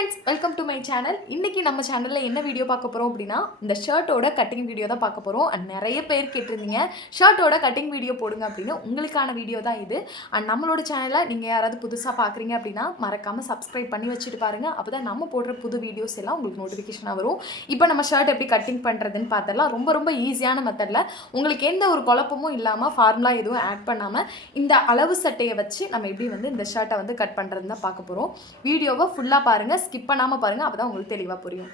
Friends, welcome to my channel. இன்றைக்கி நம்ம சேனலில் என்ன வீடியோ பார்க்க போகிறோம் அப்படின்னா, இந்த ஷர்ட்டோட கட்டிங் வீடியோ தான் பார்க்க போகிறோம். அண்ட் நிறைய பேர் கேட்டிருந்தீங்க ஷர்ட்டோட கட்டிங் வீடியோ போடுங்க அப்படின்னு. உங்களுக்கான வீடியோ தான் இது. அண்ட் நம்மளோட சேனலை நீங்கள் யாராவது புதுசாக பார்க்குறீங்க அப்படின்னா மறக்காமல் சப்ஸ்கிரைப் பண்ணி வச்சுட்டு பாருங்கள். அப்போ தான் நம்ம போடுற புது வீடியோஸ் எல்லாம் உங்களுக்கு நோட்டிஃபிகேஷனாக வரும். இப்போ நம்ம ஷர்ட் எப்படி கட்டிங் பண்ணுறதுன்னு பார்த்துடலாம். ரொம்ப ரொம்ப ஈஸியான மெத்தடில், உங்களுக்கு எந்த ஒரு குழப்பமும் இல்லாமல், ஃபார்முலா எதுவும் ஆட் பண்ணாமல் இந்த அளவு சட்டையை வச்சு நம்ம எப்படி இந்த ஷர்ட்டை கட் பண்ணுறதுன்னு தான் பார்க்க போகிறோம். வீடியோவை ஃபுல்லாக பாருங்கள், ஸ்கிப் பண்ணாமல் பாருங்கள். அப்போ தான் உங்களுக்கு தெளிவாக புரியும்.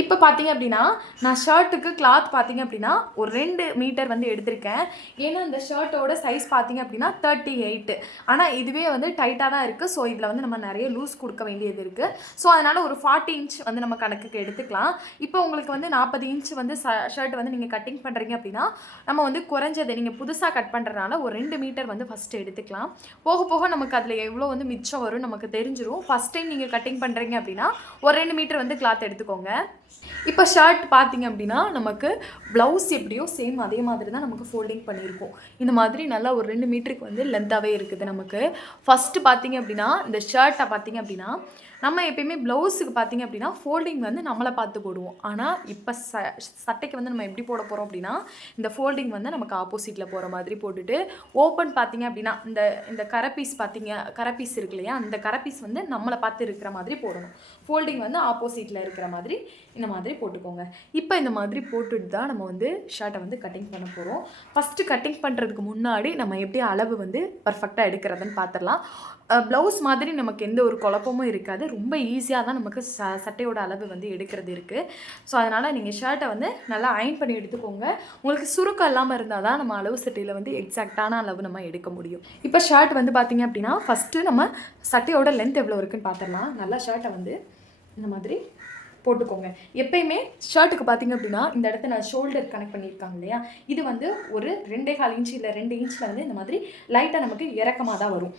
இப்போ பார்த்தீங்க அப்படின்னா, நான் ஷர்ட்டுக்கு கிளாத் பார்த்தீங்க அப்படின்னா ஒரு 2 மீட்டர் எடுத்திருக்கேன். ஏன்னா இந்த ஷர்ட்டோட சைஸ் பார்த்தீங்க அப்படின்னா 38. ஆனால் இதுவே டைட்டாக தான் இருக்குது. ஸோ இதில் நம்ம நிறைய லூஸ் கொடுக்க வேண்டியது இருக்குது. ஸோ அதனால் ஒரு 40 இன்ச் நம்ம கணக்குக்கு எடுத்துக்கலாம். இப்போ உங்களுக்கு 40 இன்ச் ஷர்ட் நீங்கள் கட்டிங் பண்ணுறீங்க அப்படின்னா, நம்ம குறைஞ்சது நீங்கள் புதுசாக கட் பண்ணுறதுனால ஒரு 2 மீட்டர் ஃபஸ்ட்டு எடுத்துக்கலாம். போக போக நமக்கு அதில் எவ்வளோ மிச்சம் வரும் நமக்கு தெரிஞ்சிடும். ஃபஸ்ட் டைம் நீங்கள் கட்டிங் பண்ணுறீங்க அப்படின்னா ஒரு 2 மீட்டர் கிளாத் எடுத்துக்கோங்க. இப்போ ஷர்ட் பார்த்தீங்க அப்படின்னா நமக்கு ப்ளவுஸ் எப்படியோ சேம் அதே மாதிரி தான் நமக்கு ஃபோல்டிங் பண்ணியிருக்கோம். இந்த மாதிரி நல்லா ஒரு 2 மீட்டருக்கு லென்த்தாகவே இருக்குது நமக்கு. ஃபஸ்ட்டு பார்த்தீங்க அப்படின்னா இந்த ஷர்ட்டை பார்த்தீங்க அப்படின்னா நம்ம எப்பயுமே ப்ளவுஸுக்கு பார்த்தீங்க அப்படின்னா ஃபோல்டிங் நம்மளை பார்த்து போடுவோம். ஆனால் இப்போ சட்டைக்கு நம்ம எப்படி போட போகிறோம் அப்படின்னா, இந்த ஃபோல்டிங் நமக்கு ஆப்போசிட்டில் போகிற மாதிரி போட்டுட்டு, ஓப்பன் பார்த்தீங்க அப்படின்னா இந்த கரப்பீஸ் கரப்பீஸ் இருக்கு இல்லையா, அந்த கரப்பீஸ் நம்மளை பார்த்து இருக்கிற மாதிரி போடணும். ஃபோல்டிங் ஆப்போசிட்டில் இருக்கிற மாதிரி இந்த மாதிரி போட்டுக்கோங்க. இப்போ இந்த மாதிரி போட்டுட்டு தான் நம்ம ஷர்ட்டை கட்டிங் பண்ண போகிறோம். ஃபஸ்ட்டு கட்டிங் பண்ணுறதுக்கு முன்னாடி நம்ம எப்படி அளவு பர்ஃபெக்டாக எடுக்கிறதுன்னு பார்த்துடலாம். ப்ளவுஸ் மாதிரி நமக்கு எந்த ஒரு குழப்பமும் இருக்காது. ரொம்ப ஈஸியாக தான் நமக்கு சட்டையோட அளவு எடுக்கிறது இருக்குது. ஸோ அதனால் நீங்கள் ஷர்ட்டை நல்லா அயன் பண்ணி எடுத்துக்கோங்க. உங்களுக்கு சுருக்கம் இல்லாமல் இருந்தால் தான் நம்ம அளவு சட்டையில் எக்ஸாக்டான அளவு நம்ம எடுக்க முடியும். இப்போ ஷர்ட் பார்த்தீங்க அப்படின்னா ஃபஸ்ட்டு நம்ம சட்டையோட லென்த் எவ்வளோ இருக்குன்னு பார்த்துடலாம். நல்லா ஷர்ட்டை இந்த மாதிரி போட்டுக்கோங்க. எப்பயுமே ஷர்ட்டுக்கு பார்த்தீங்க அப்படின்னா இந்த இடத்த நான் ஷோல்டர் கனெக்ட் பண்ணியிருக்காங்க இல்லையா, இது ஒரு 2.25 இன்ச் இல்லை 2 இன்ச்சில் இந்த மாதிரி லைட்டாக நமக்கு இறக்கமாக தான் வரும்.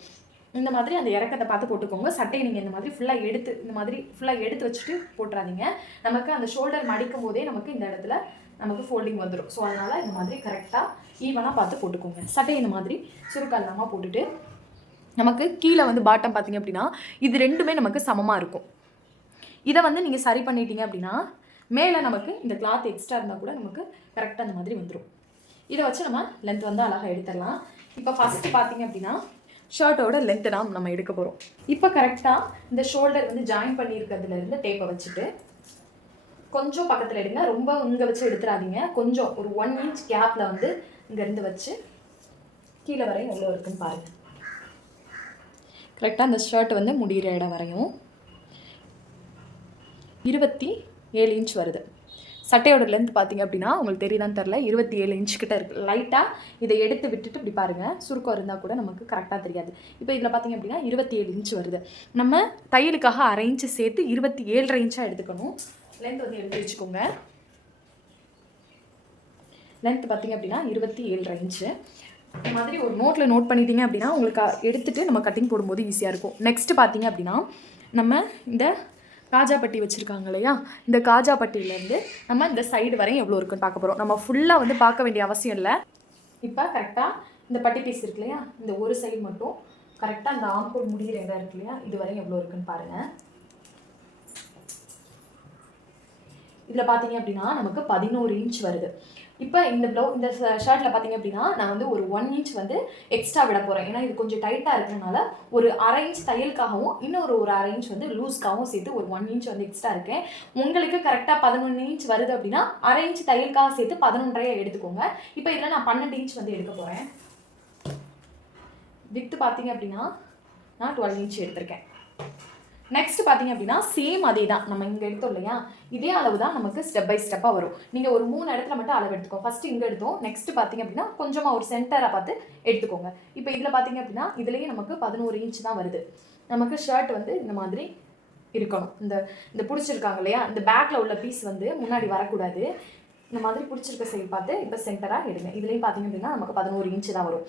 இந்த மாதிரி அந்த இறக்கத்தை பார்த்து போட்டுக்கோங்க. சட்டையை நீங்கள் இந்த மாதிரி ஃபுல்லாக எடுத்து வச்சுட்டு போட்டுறாதீங்க. நமக்கு அந்த ஷோல்டர் மடிக்கும் போதே நமக்கு இந்த இடத்துல நமக்கு ஃபோல்டிங் வந்துடும். ஸோ அதனால் இந்த மாதிரி கரெக்டாக ஈவனாக பார்த்து போட்டுக்கோங்க. சட்டையை இந்த மாதிரி சுருக்கம் இல்லாமல் போட்டுட்டு, நமக்கு கீழே பாட்டம் பார்த்தீங்க அப்படின்னா இது ரெண்டுமே நமக்கு சமமாக இருக்கும். இதை நீங்கள் சரி பண்ணிட்டீங்க அப்படின்னா மேலே நமக்கு இந்த கிளாத் எக்ஸ்ட்ரா இருந்தால் கூட நமக்கு கரெக்டாக அந்த மாதிரி வந்துடும். இதை வச்சு நம்ம லென்த் அழகாக எடுத்துடலாம். இப்போ ஃபஸ்ட்டு பார்த்தீங்க அப்படின்னா ஷர்ட்டோட லென்த்து தான் நம்ம எடுக்க போகிறோம். இப்போ கரெக்டாக இந்த ஷோல்டர் ஜாயின் பண்ணியிருக்கிறதுலேருந்து டேப்பை வச்சுட்டு கொஞ்சம் பக்கத்தில் எடுங்க. ரொம்ப இங்கே வச்சு எடுத்துடாதீங்க. கொஞ்சம் ஒரு 1 இன்ச் கேப்பில் இங்கேருந்து வச்சு கீழே வரையும் எவ்வளோ இருக்குன்னு பாருங்கள். கரெக்டாக அந்த ஷர்ட் முடிகிற இடம் வரையும் 27 இன்ச் வருது. சட்டையோட லென்த் பார்த்தீங்க அப்படின்னா உங்களுக்கு தெரியுதான்னு தெரில, 27 இன்ச் கிட்ட இருக்குது. லைட்டாக இதை எடுத்து விட்டுட்டு இப்படி பாருங்கள். சுருக்கம் இருந்தால் கூட நமக்கு கரெக்டாக தெரியாது. இப்போ இதில் பார்த்தீங்க அப்படின்னா 27 இன்ச் வருது. நம்ம தையலுக்காக 1/2 இன்ச்சு சேர்த்து 27.5 இன்ச்சாக எடுத்துக்கணும். லென்த் எடுத்து வச்சுக்கோங்க. லென்த் பார்த்தீங்க அப்படின்னா 27.5 இன்ச்சு. இந்த மாதிரி ஒரு நோட்டில் நோட் பண்ணிட்டீங்க அப்படின்னா உங்களுக்கு எடுத்துகிட்டு நம்ம கட்டிங் போடும்போது ஈஸியாக இருக்கும். நெக்ஸ்ட்டு பார்த்தீங்க அப்படின்னா நம்ம இந்த காஜா பட்டி வச்சுருக்காங்க இல்லையா, இந்த காஜா பட்டியிலேருந்து நம்ம இந்த சைடு வரையும் எவ்வளோ இருக்குன்னு பார்க்க போகிறோம். நம்ம ஃபுல்லாக பார்க்க வேண்டிய அவசியம் இல்லை. இப்போ கரெக்டாக இந்த பட்டி பீஸ் இருக்கு இல்லையா, இந்த ஒரு சைடு மட்டும் கரெக்டாக இந்த ஆம்கோல் முடிகிற இடம் இருக்கு இல்லையா, இது வரையும் எவ்வளோ இருக்குன்னு பாருங்கள். இதில் பார்த்தீங்க அப்படின்னா நமக்கு 11 இன்ச் வருது. இப்போ இந்த ஷர்ட்டில் பார்த்தீங்க அப்படின்னா நான் ஒரு 1 இன்ச் எக்ஸ்ட்ரா விட போகிறேன். ஏன்னா இது கொஞ்சம் டைட்டாக இருக்கிறதுனால ஒரு 1/2 இன்ச் தையலுக்காகவும் இன்னொரு 1/2 இன்ச் லூஸ்க்காகவும் சேர்த்து ஒரு 1 இன்ச் எக்ஸ்ட்ரா இருக்கேன். உங்களுக்கு கரெக்டாக 11 இன்ச் வருது அப்படின்னா 1/2 இன்ச் தையலுக்காக சேர்த்து 11.5 எடுத்துக்கோங்க. இப்போ இதில் நான் 12 இன்ச் எடுக்க போகிறேன். வித்து பார்த்தீங்க அப்படின்னா நான் 12 இன்ச் எடுத்திருக்கேன். நெக்ஸ்ட் பார்த்தீங்க அப்படின்னா சேம் அதே தான் நம்ம இங்கே எடுத்தோம் இல்லையா, இதே அளவு தான் நமக்கு ஸ்டெப் பை ஸ்டெப்பாக வரும். நீங்கள் ஒரு 3 இடத்துல மட்டும் அளவு எடுத்துக்கோங்க. ஃபஸ்ட்டு இங்கே எடுத்தோம், நெக்ஸ்ட் பார்த்தீங்க அப்படின்னா கொஞ்சமாக ஒரு சென்டராக பார்த்து எடுத்துக்கோங்க. இப்போ இதில் பார்த்தீங்க அப்படின்னா இதுலேயே நமக்கு 11 இன்ச் தான் வருது. நமக்கு ஷர்ட் இந்த மாதிரி இருக்கணும். இந்த பிடிச்சிருக்காங்க இல்லையா, இந்த பேக்கில் உள்ள பீஸ் முன்னாடி வரக்கூடாது. இந்த மாதிரி பிடிச்சிருக்க சைடு பார்த்து இப்போ சென்டராக எடுங்க. இதுலேயும் பார்த்தீங்க அப்படின்னா நமக்கு 11 இன்ச்சு தான் வரும்.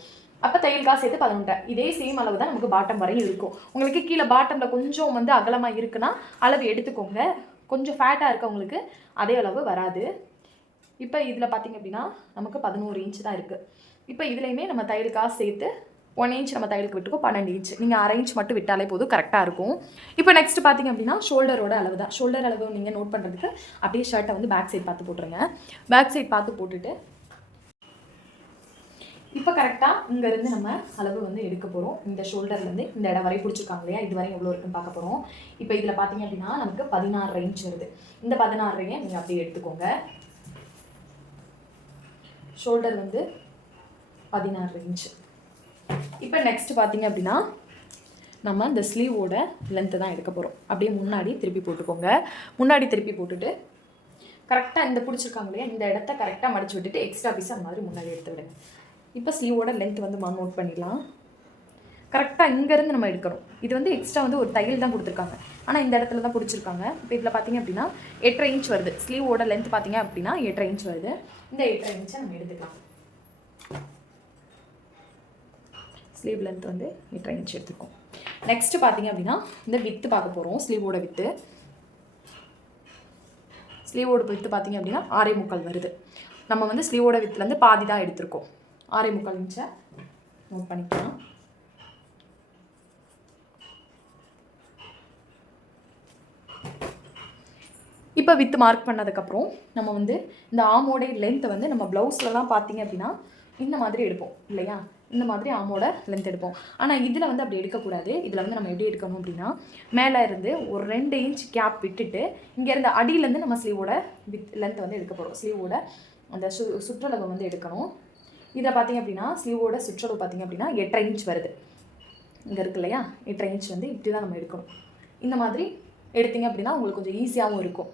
அப்போ தையலுக்காக சேர்த்து 11. இதே சேம் அளவு தான் நமக்கு பாட்டம் வரையும் இருக்கும். உங்களுக்கு கீழே பாட்டமில் கொஞ்சம் அகலமாக இருக்குன்னா அளவு எடுத்துக்கோங்க. கொஞ்சம் ஃபேட்டாக இருக்கவங்களுக்கு அதே அளவு வராது. இப்போ இதில் பார்த்தீங்க அப்படின்னா நமக்கு 11 இன்ச்சு தான் இருக்குது. இப்போ இதுலேயுமே நம்ம தையலுக்காக சேர்த்து 1 இன்ச் நம்ம தையலுக்கு விட்டுக்கோ 12 இன்ச். நீங்கள் அரை இன்ச் மட்டும் விட்டாலே போதும், கரெக்டாக இருக்கும். இப்போ நெக்ஸ்ட் பார்த்தீங்க அப்படின்னா ஷோல்டரோட அளவு தான். ஷோல்டர் அளவு நீங்கள் நோட் பண்ணுறதுக்கு அப்படியே ஷர்ட்டை வந்து பேக் சைட் பார்த்து போட்டுருங்க. பேக் சைட் பார்த்து போட்டுட்டு இப்போ கரெக்டாக இங்கேருந்து நம்ம அளவு வந்து எடுக்க போகிறோம். இந்த ஷோல்டர்லேருந்து இந்த இடம் வரை பிடிச்சிருக்காங்க இல்லையா, இது வரை எவ்வளோ இருக்குன்னு பார்க்க போகிறோம். இப்போ இதில் பார்த்தீங்க அப்படின்னா நமக்கு 16 இன்ச் வருது. இந்த 16 நீங்கள் அப்படியே எடுத்துக்கோங்க. ஷோல்டர் வந்து 16 இன்ச். இப்போ நெக்ஸ்ட் பார்த்தீங்க அப்படின்னா நம்ம இந்த ஸ்லீவோட லென்த்து தான் எடுக்க போகிறோம். அப்படியே முன்னாடி திருப்பி போட்டுக்கோங்க. முன்னாடி திருப்பி போட்டுட்டு கரெக்டாக இந்த பிடிச்சிருக்காங்க இல்லையா, இந்த இடத்த கரெக்டாக மடித்து விட்டுட்டு எக்ஸ்ட்ரா பீஸ் அந்த மாதிரி முன்னாடி எடுத்து விடுங்க. இப்போ ஸ்லீவோட லென்த் வந்து நோட் பண்ணிடலாம். கரெக்டாக இங்கேருந்து நம்ம எடுக்கணும். இது வந்து எக்ஸ்ட்ரா வந்து ஒரு தையல் தான் கொடுத்துருக்காங்க, ஆனால் இந்த இடத்துல தான் பிடிச்சிருக்காங்க. இப்போ இதில் பார்த்தீங்க அப்படின்னா 8.5 இன்ச் வருது. ஸ்லீவோட லென்த் பார்த்தீங்க அப்படின்னா 8.5 இன்ச் வருது. இந்த 8.5 இன்ச்சை நம்ம எடுத்துக்கலாம். ஸ்லீவ் லென்த் வந்து 8.5 இன்ச் எடுத்துக்கோம். நெக்ஸ்ட் பார்த்தீங்க அப்படின்னா இந்த வித்து பார்க்க போகிறோம். ஸ்லீவோட வித்து பார்த்தீங்க அப்படின்னா 6.25 வருது. நம்ம வந்து ஸ்லீவோட வித்துலேருந்து பாதி தான் எடுத்திருக்கோம். 6.25 இன்ச்சை நோட் பண்ணிக்கலாம். இப்போ வித்து மார்க் பண்ணதுக்கப்புறம் நம்ம வந்து இந்த ஆமோட லென்த்தை வந்து நம்ம ப்ளவுஸ்லலாம் பார்த்தீங்க அப்படின்னா இந்த மாதிரி எடுப்போம் இல்லையா, இந்த மாதிரி ஆமோட லென்த் எடுப்போம். ஆனால் இதில் வந்து அப்படி எடுக்கக்கூடாது. இதில் வந்து நம்ம எப்படி எடுக்கணும் அப்படின்னா மேலே இருந்து ஒரு 2 இன்ச் கேப் விட்டுட்டு இங்கேருந்து அடியிலேருந்து நம்ம ஸ்லீவோட லென்த்தை வந்து எடுக்க போகிறோம். ஸ்லீவோட அந்த சுற்றளவு வந்து எடுக்கணும். இதில் பார்த்தீங்க அப்படின்னா ஸ்லீவோட சுற்றளவு பார்த்தீங்க அப்படின்னா 8.5 இன்ச் வருது. இங்கே இருக்கு இல்லையா, 8.5 இன்ச் வந்து இப்படி தான் நம்ம எடுக்கணும். இந்த மாதிரி எடுத்தீங்க அப்படின்னா உங்களுக்கு கொஞ்சம் ஈஸியாகவும் இருக்கும்.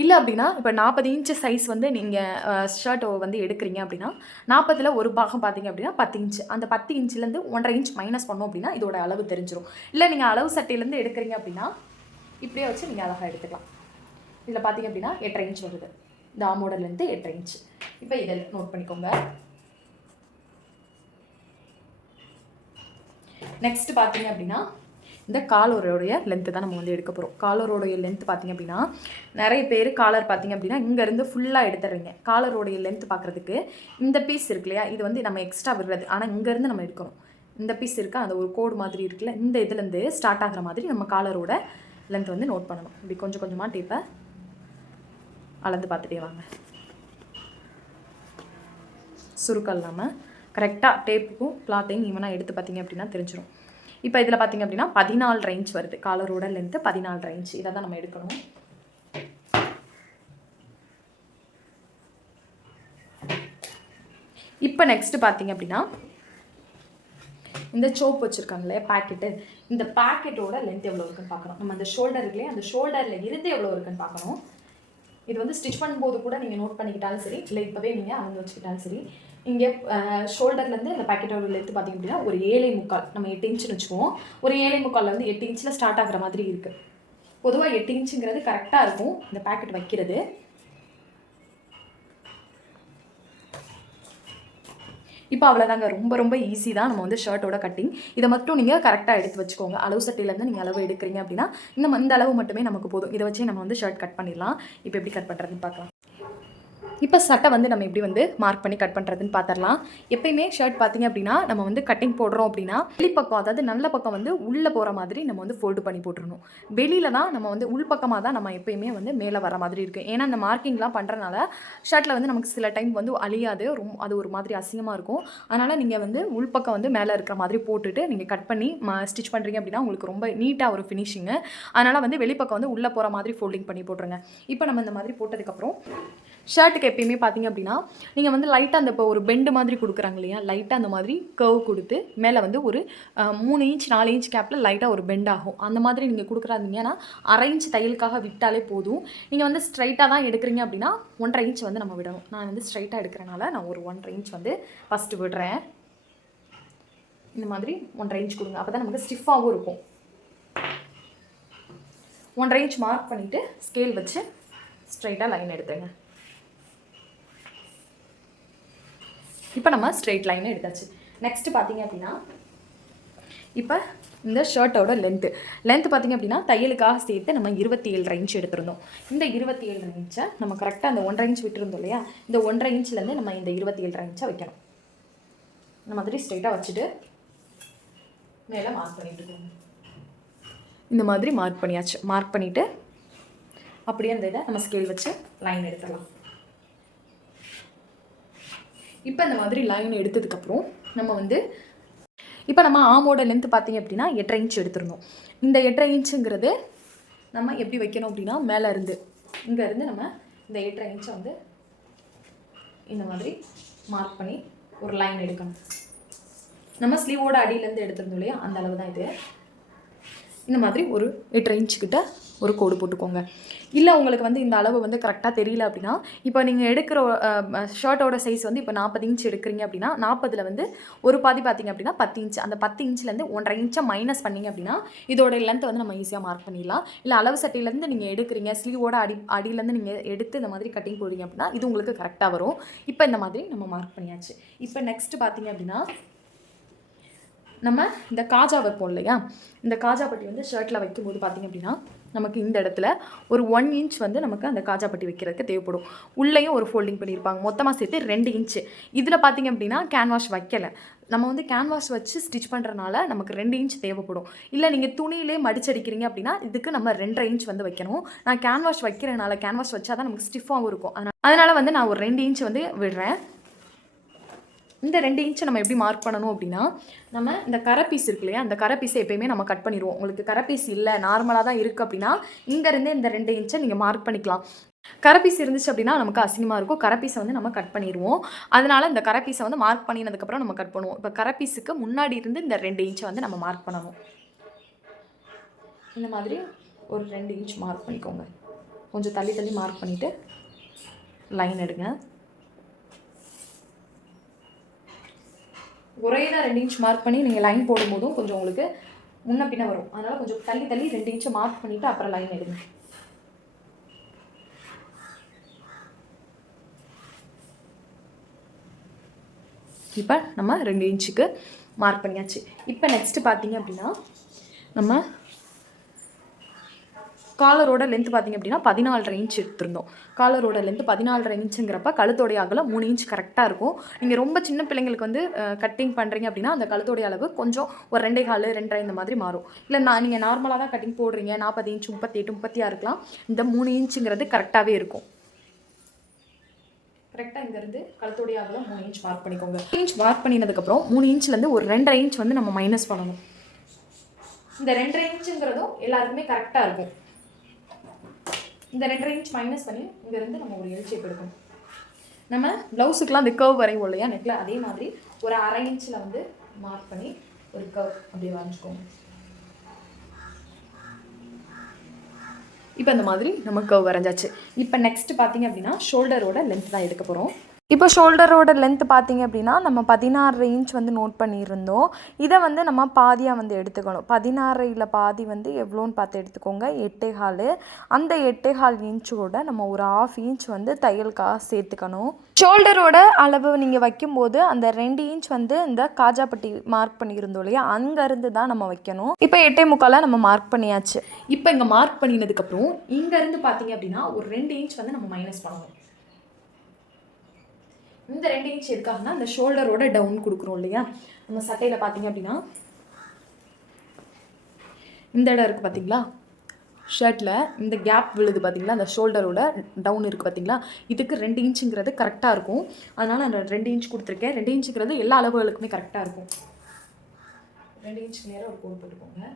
இல்லை அப்படின்னா இப்போ 40 இன்ச்சு சைஸ் வந்து நீங்கள் ஷர்ட்டை வந்து எடுக்கிறீங்க அப்படின்னா 40ல் ஒரு பாகம் பார்த்தீங்க அப்படின்னா 10 இன்ச். அந்த 10 இன்ச்சிலேருந்து 1.5 இன்ச் மைனஸ் பண்ணோம் அப்படின்னா இதோட அளவு தெரிஞ்சிடும். இல்லை நீங்கள் அளவு சட்டையிலேருந்து எடுக்கிறீங்க அப்படின்னா இப்படியே வச்சு நீங்கள் அழகாக எடுத்துக்கலாம். இதில் பார்த்தீங்க அப்படின்னா 8.5 இன்ச் வருது. இந்த ஆமோட லென்த்து 8.5 இன்ச். இப்போ இதை நோட் பண்ணிக்கோங்க. நெக்ஸ்ட் பார்த்தீங்க அப்படின்னா இந்த காலரோடைய லென்த்து தான் நம்ம வந்து எடுக்க போகிறோம். காலரோடைய லென்த் பார்த்தீங்க அப்படின்னா நிறைய பேர் காலர் பார்த்தீங்க அப்படின்னா இங்கேருந்து ஃபுல்லாக எடுத்துடுறீங்க. காலரோடைய லென்த் பார்க்குறதுக்கு இந்த பீஸ் இருக்கு இல்லையா, இது வந்து நம்ம எக்ஸ்ட்ரா விடுறது. ஆனால் இங்கேருந்து நம்ம எடுக்கணும். இந்த பீஸ் இருக்குது, அந்த ஒரு கோடு மாதிரி இருக்குல்ல, இந்த இதுலேருந்து ஸ்டார்ட் ஆகிற மாதிரி நம்ம காலரோட லென்த் வந்து நோட் பண்ணணும். இப்படி கொஞ்சம் கொஞ்சமாக டேப்பை அளந்து பார்த்துட்டே வாங்க. சுருக்கம் இல்லாமல் கரெக்டாக டேப்புக்கும் கிளாத்தையும் ஈவனாக எடுத்து பார்த்தீங்க அப்படின்னா தெரிஞ்சிடும். இப்போ இதில் பார்த்தீங்க அப்படின்னா 14 இன்ச் வருது. காலரோட லென்த்து 14 இன்ச். இதை தான் நம்ம எடுக்கணும். இப்போ நெக்ஸ்ட் பார்த்தீங்க அப்படின்னா இந்த சோப் வச்சுருக்காங்களே பேக்கெட்டு, இந்த பேக்கெட்டோட லென்த் எவ்வளோ இருக்குன்னு பார்க்கணும். நம்ம அந்த ஷோல்டர் இருக்குல்லையே, அந்த ஷோல்டரில் இருந்து எவ்வளோ இருக்குன்னு பார்க்கணும். இது வந்து ஸ்டிச் பண்ணும்போது கூட நீங்கள் நோட் பண்ணிக்கிட்டாலும் சரி, இல்லை இப்போவே நீங்கள் அளந்து வச்சுக்கிட்டாலும் சரி. இங்கே ஷோல்டர்லேருந்து இந்த பேக்கெட்டோட லென்த் பார்த்திங்க அப்படின்னா ஒரு 7.25, நம்ம 8 இன்ச்சுன்னு வச்சுக்குவோம். ஒரு 7.25 8 இன்ச்சில் ஸ்டார்ட் ஆகிற மாதிரி இருக்குது. பொதுவாக 8 இன்ச்சுங்கிறது கரெக்டாக இருக்கும் இந்த பேக்கெட் வைக்கிறது. இப்போ அவ்வளோதாங்க, ரொம்ப ரொம்ப ஈஸி தான் நம்ம வந்து ஷர்ட்டோட கட்டிங். இதை மட்டும் நீங்கள் கரெக்டாக எடுத்து வச்சுக்கோங்க. அளவு சட்டையிலேருந்து நீங்கள் அளவு எடுக்கிறீங்க அப்படின்னா இந்த அளவு மட்டுமே நமக்கு போதும். இதை வச்சு நம்ம வந்து ஷர்ட் கட் பண்ணிடலாம். இப்போ எப்படி கட் பண்ணுறதுன்னு பார்க்கலாம். இப்போ சட்டை வந்து நம்ம எப்படி வந்து மார்க் பண்ணி கட் பண்ணுறதுன்னு பார்த்துடலாம். எப்பயுமே ஷர்ட் பார்த்திங்க அப்படின்னா நம்ம வந்து கட்டிங் போடுறோம் அப்படின்னா வெளிப்பக்கம், அதாவது நல்ல பக்கம் வந்து உள்ளே போகிற மாதிரி நம்ம வந்து ஃபோல்டு பண்ணி போட்டுருணும். வெளியில் தான் நம்ம வந்து உள்பக்கமாக தான் நம்ம எப்பயுமே வந்து மேலே வர மாதிரி இருக்குது. ஏன்னா அந்த மார்க்கிங்லாம் பண்ணுறதுனால ஷர்ட்டில் வந்து நமக்கு சில டைம் வந்து அழியாது, அது ஒரு மாதிரி அசிங்கமாக இருக்கும். அதனால் நீங்கள் வந்து உள்பக்கம் வந்து மேலே இருக்கிற மாதிரி போட்டுட்டு நீங்கள் கட் பண்ணி ஸ்டிச் பண்ணுறீங்க அப்படின்னா உங்களுக்கு ரொம்ப நீட்டாக ஒரு ஃபினிஷிங்கு. அதனால் வந்து வெளிப்பக்கம் வந்து உள்ளே போகிற மாதிரி ஃபோல்டிங் பண்ணி போட்டுருங்க. இப்போ நம்ம இந்த மாதிரி போட்டதுக்கப்புறம் ஷர்ட்டுக்கு எப்பயுமே பார்த்தீங்க அப்படின்னா நீங்கள் வந்து லைட்டாக அந்த இப்போ ஒரு பெண்டு மாதிரி கொடுக்குறாங்க இல்லையா, லைட்டாக அந்த மாதிரி கர்வ் கொடுத்து மேலே வந்து ஒரு 3 இன்ச் 4 இன்ச் கேப்பில் லைட்டாக ஒரு பெண்ட் ஆகும். அந்த மாதிரி நீங்கள் கொடுக்குறாதீங்கன்னா அரை இன்ச் தையலுக்காக விட்டாலே போதும். நீங்கள் வந்து ஸ்ட்ரைட்டாக தான் எடுக்கிறீங்க அப்படின்னா 1.5 இன்ச் வந்து நம்ம விடணும். நான் வந்து ஸ்ட்ரைட்டாக எடுக்கிறனால நான் ஒரு 1.5 இன்ச் வந்து ஃபஸ்ட்டு விடுறேன். இந்த மாதிரி 1.5 இன்ச் கொடுங்க, அப்போ தான் நமக்கு ஸ்டிஃபாகவும் இருக்கும். 1.5 இன்ச் மார்க் பண்ணிவிட்டு ஸ்கேல் வச்சு ஸ்ட்ரைட்டாக லைன் எடுத்துங்க. இப்போ நம்ம ஸ்ட்ரெயிட் லைனை எடுத்தாச்சு. நெக்ஸ்ட்டு பார்த்தீங்க அப்படின்னா இப்போ இந்த ஷர்ட்டோட லென்த்து பார்த்திங்க அப்படின்னா தையலுக்காக சேர்த்து நம்ம 27 இன்ச் எடுத்திருந்தோம். இந்த 27 இன்ச்சை நம்ம கரெக்டாக அந்த 1.5 இன்ச் விட்டுருந்தோம் இல்லையா, இந்த 1.5 இன்ச்லேருந்து நம்ம இந்த 27 இன்ச்சை வைக்கணும். இந்த மாதிரி ஸ்ட்ரைட்டாக வச்சுட்டு மேலே மார்க் பண்ணிட்டுருக்கோங்க. இந்த மாதிரி மார்க் பண்ணியாச்சு. மார்க் பண்ணிவிட்டு அப்படியே அந்த இதை நம்ம ஸ்கேல் வச்சு லைன் எடுத்துடலாம். இப்போ இந்த மாதிரி லைன் எடுத்ததுக்கப்புறம் நம்ம வந்து இப்போ நம்ம ஆமோட லென்த் பார்த்திங்க அப்படின்னா 8.5 இன்ச் எடுத்துருந்தோம். இந்த 8.5 இன்ச்சுங்கிறது நம்ம எப்படி வைக்கணும் அப்படின்னா மேலே இருந்து இங்கேருந்து நம்ம இந்த 8.5 இன்ச்சை வந்து இந்த மாதிரி மார்க் பண்ணி ஒரு லைன் எடுக்கணும். நம்ம ஸ்லீவோட அடியிலேருந்து எடுத்துருந்தோம் இல்லையா, அந்த அளவு தான் இது. இந்த மாதிரி ஒரு 8.5 இன்ச்சுக்கிட்ட ஒரு கோடு போட்டுக்கோங்க. இல்லை உங்களுக்கு வந்து இந்த அளவு வந்து கரெக்டாக தெரியல அப்படின்னா, இப்போ நீங்கள் எடுக்கிற ஷர்ட்டோட சைஸ் வந்து இப்போ 40 இன்ச் எடுக்கிறீங்க அப்படின்னா 40ல் வந்து ஒரு பாதி பார்த்திங்க அப்படின்னா 10 இன்ச். அந்த 10 இன்ச்லேருந்து 1.5 இன்ச்சை மைனஸ் பண்ணிங்க அப்படின்னா இதோட லென்த் வந்து நம்ம ஈஸியாக மார்க் பண்ணிடலாம். இல்லை அளவு சட்டையிலேருந்து நீங்கள் எடுக்கிறீங்க, ஸ்லீவோட அடியிலேருந்து நீங்கள் எடுத்து இந்த மாதிரி கட்டிங் போடுறீங்க அப்படின்னா இது உங்களுக்கு கரெக்டாக வரும். இப்போ இந்த மாதிரி நம்ம மார்க் பண்ணியாச்சு. இப்போ நெக்ஸ்ட்டு பார்த்திங்க அப்படின்னா நம்ம இந்த காஜா வைப்போம் இல்லையா, இந்த காஜா பட்டி வந்து ஷர்ட்டில் வைக்கும்போது பார்த்திங்க அப்படின்னா நமக்கு இந்த இடத்துல ஒரு 1 இன்ச் வந்து நமக்கு அந்த காஜா பட்டி வைக்கிறதுக்கு தேவைப்படும். உள்ளேயும் ஒரு ஃபோல்டிங் பண்ணியிருப்பாங்க, மொத்தமாக சேர்த்து 2 இன்ச்சு. இதில் பார்த்திங்க அப்படின்னா கேன்வாஷ் வைக்கலை, நம்ம வந்து கேன்வாஷ் வச்சு ஸ்டிச் பண்ணுறனால நமக்கு 2 இன்ச் தேவைப்படும். இல்லை நீங்கள் துணியிலே மடிச்சடிக்கிறீங்க அப்படின்னா இதுக்கு நம்ம 2.5 இன்ச் வந்து வைக்கணும். நான் கேன்வாஷ் வைக்கிறனால கேன்வாஷ் வச்சா தான் நமக்கு ஸ்டிஃபாகவும் இருக்கும். அதனால் வந்து நான் ஒரு 2 இன்ச் வந்து விடுறேன். இந்த 2 இன்ச்சை நம்ம எப்படி மார்க் பண்ணணும் அப்படின்னா, நம்ம இந்த கரை பீஸ் இருக்கு இல்லையா, அந்த கரை பீஸை எப்போயுமே நம்ம கட் பண்ணிடுவோம். உங்களுக்கு கரை பீஸ் இல்லை, நார்மலாக தான் இருக்குது அப்படின்னா இங்கேருந்து இந்த 2 இன்ச்சை நீங்கள் மார்க் பண்ணிக்கலாம். கரை பீஸ் இருந்துச்சு அப்படின்னா நமக்கு அசிங்கமாக இருக்கும். கரை பீஸை வந்து நம்ம கட் பண்ணிடுவோம். அதனால் இந்த கரை பீஸை வந்து மார்க் பண்ணினதுக்கப்புறம் நம்ம கட் பண்ணுவோம். இப்போ கரை பீஸுக்கு முன்னாடி இருந்து இந்த 2 இன்ச்சை வந்து நம்ம மார்க் பண்ணணும். இந்த மாதிரி ஒரு 2 இன்ச் மார்க் பண்ணிக்கோங்க. கொஞ்சம் தள்ளி தள்ளி மார்க் பண்ணிவிட்டு லைன் எடுங்க. ஒரே தான் 2 இன்ச் மார்க் பண்ணி நீங்கள் லைன் போடும்போதும் கொஞ்சம் உங்களுக்கு முன்ன பின்ன வரும். அதனால் கொஞ்சம் தள்ளி தள்ளி 2 இன்ச்சை மார்க் பண்ணிவிட்டு அப்புறம் லைன் எடுங்க. இப்போ நம்ம 2 இன்ச்சுக்கு மார்க் பண்ணியாச்சு. இப்போ நெக்ஸ்ட்டு பார்த்தீங்க அப்படின்னா நம்ம காலரோட லென்த் பார்த்திங்க அப்படின்னா 14.5 இன்ச் எடுத்திருந்தோம். காலரோட லென்த் 14.5 இன்ச்சுங்கிறப்ப கழுத்தோடைய அகலம் 3 இன்ச் கரெக்டாக இருக்கும். நீங்கள் ரொம்ப சின்ன பிள்ளைங்களுக்கு வந்து கட்டிங் பண்ணுறீங்க அப்படின்னா அந்த கழுத்தோடைய அளவு கொஞ்சம் ஒரு 2.25 2.5 இந்த மாதிரி மாறும். இல்லை நீங்கள் நார்மலாக தான் கட்டிங் போடுறீங்க 40 இன்ச் 38 36 இருக்கலாம். இந்த 3 இன்ச்சுங்கிறது கரெக்டாகவே இருக்கும். கரெக்டாக இங்கேருந்து கழுத்தோடைய அகலம் 3 இன்ச் மார்க் பண்ணிக்கோங்க. 3 இன்ச் மார்க் பண்ணினதுக்கப்புறம் 3 இன்ச்லேருந்து ஒரு 2.5 இன்ச் வந்து நம்ம மைனஸ் பண்ணணும். இந்த 2.5 இன்ச்சுங்கிறதும் எல்லாருக்குமே கரெக்டாக இருக்கும். இந்த 2.5 இன்ச் மைனஸ் பண்ணி இங்கேருந்து நம்ம ஒரு எல் ஷேப் எடுக்கணும். நம்ம ப்ளவுஸுக்கெலாம் அந்த கர்வ் வரையும் இல்லையா நெக்கில், அதே மாதிரி ஒரு 1/2 இன்ச்சில் வந்து மார்க் பண்ணி ஒரு கர்வ் அப்படியே வரைஞ்சிக்கோங்க. இப்போ இந்த மாதிரி நம்ம கர்வ் வரைஞ்சாச்சு. இப்போ நெக்ஸ்ட் பார்த்தீங்க அப்படின்னா ஷோல்டரோட லென்த் தான் எடுக்க போகிறோம். இப்போ ஷோல்டரோட லென்த் பார்த்திங்க அப்படின்னா நம்ம 16 இன்ச் வந்து நோட் பண்ணியிருந்தோம். இதை வந்து நம்ம பாதியாக வந்து எடுத்துக்கணும். 16ல் பாதி வந்து எவ்வளோன்னு பார்த்து எடுத்துக்கோங்க, 8.25. அந்த 8.25 இன்ச்சோட நம்ம ஒரு 1/2 இன்ச் வந்து தையலுக்காக சேர்த்துக்கணும். ஷோல்டரோட அளவு நீங்கள் வைக்கும்போது அந்த 2 இன்ச் வந்து இந்த காஜாப்பட்டி மார்க் பண்ணியிருந்தோம் இல்லையா, அங்கேருந்து தான் நம்ம வைக்கணும். இப்போ 8.25 நம்ம மார்க் பண்ணியாச்சு. இப்போ இங்கே மார்க் பண்ணினதுக்கப்புறம் இங்கேருந்து பார்த்தீங்க அப்படின்னா ஒரு 2 இன்ச் வந்து நம்ம மைனஸ் பண்ணணும். இந்த 2 இன்ச் எதுக்காகனா இந்த ஷோல்டரோட டவுன் கொடுக்குறோம் இல்லையா, நம்ம சட்டையில் பார்த்தீங்க அப்படின்னா இந்த இடம் இருக்குது பார்த்தீங்களா, ஷர்ட்டில் இந்த கேப் விழுது பார்த்தீங்களா, அந்த ஷோல்டரோட டவுன் இருக்குது பார்த்தீங்களா, இதுக்கு 2 இன்ச்சுங்கிறது கரெக்டாக இருக்கும். அதனால் நான் 2 இன்ச் கொடுத்துருக்கேன். 2 இன்ச்சுங்கிறது எல்லா அளவுகளுக்குமே கரெக்டாக இருக்கும். 2 இன்ச்சுக்கு நேரம் ஒரு கோட் போட்டுக்கோங்க.